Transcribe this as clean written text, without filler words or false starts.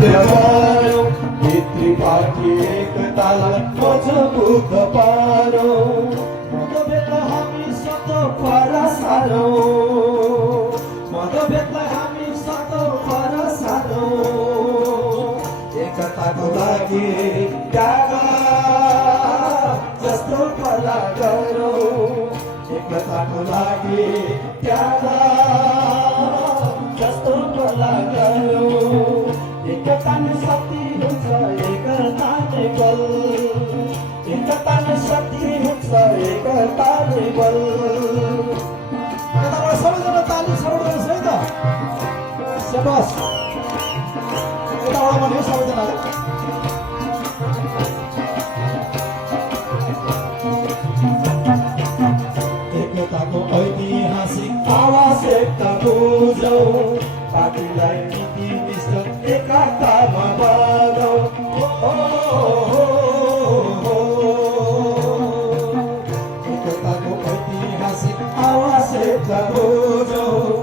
गरौँ पितृपाठी एकतालाई मजबुत पारौँ मतभेदलाई हामी सतो पर सारौँ मतभेदलाई हामी सतो पर सारौँ एकताको लागि त्याग जस्तो भला गरौँ एकताको लागि त्याग जस्तो भला गरौँ एकता नै शक्ति हुन्छ एकता नै बल एकता नै शक्ति हुन्छ एकता नै बल यताबाट सबैजना ताली सपोर्ट गर्नुहोस् है त स्याबास यताबाट भने सबैजनाले एकताको ऐतिहासिक आवश्यकता बुझौँ पार्टीलाई नीति निष्ठ एकतामा बाँधौँ एकताको ऐतिहासिक आवश्यकता बुझौँ